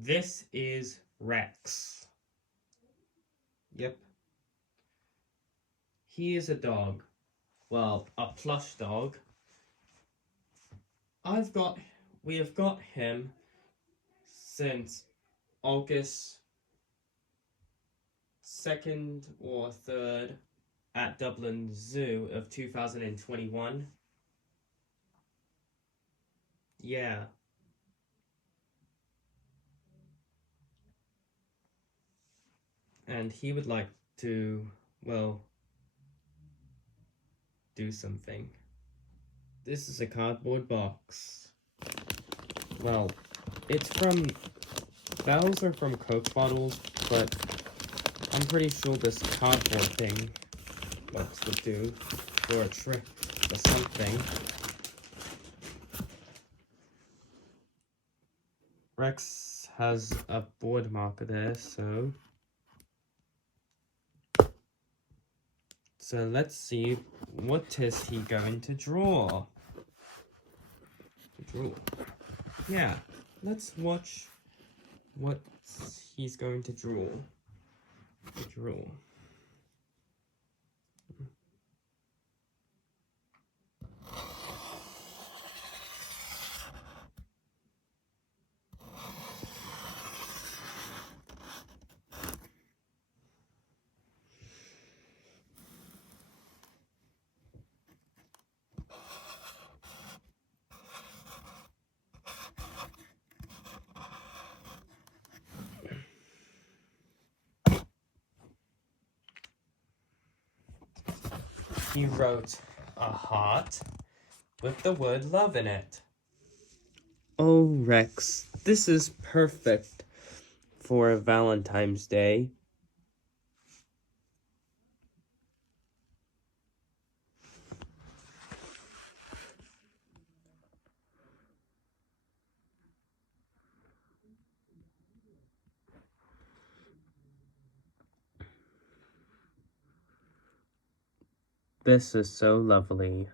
This is Rex. Yep. He is a dog. Well, a plush dog. We have got him since August 2nd or 3rd at Dublin Zoo of 2021. Yeah. And he would like to, well, do something. This is a cardboard box. Well, it's from, bells are from Coke bottles, but I'm pretty sure this cardboard thing box would do for a trick or something. Rex has a board marker there, so let's see, what is he going to draw? Yeah, let's watch what he's going to draw. He wrote a heart with the word love in it. Oh, Rex, this is perfect for Valentine's Day. This is so lovely.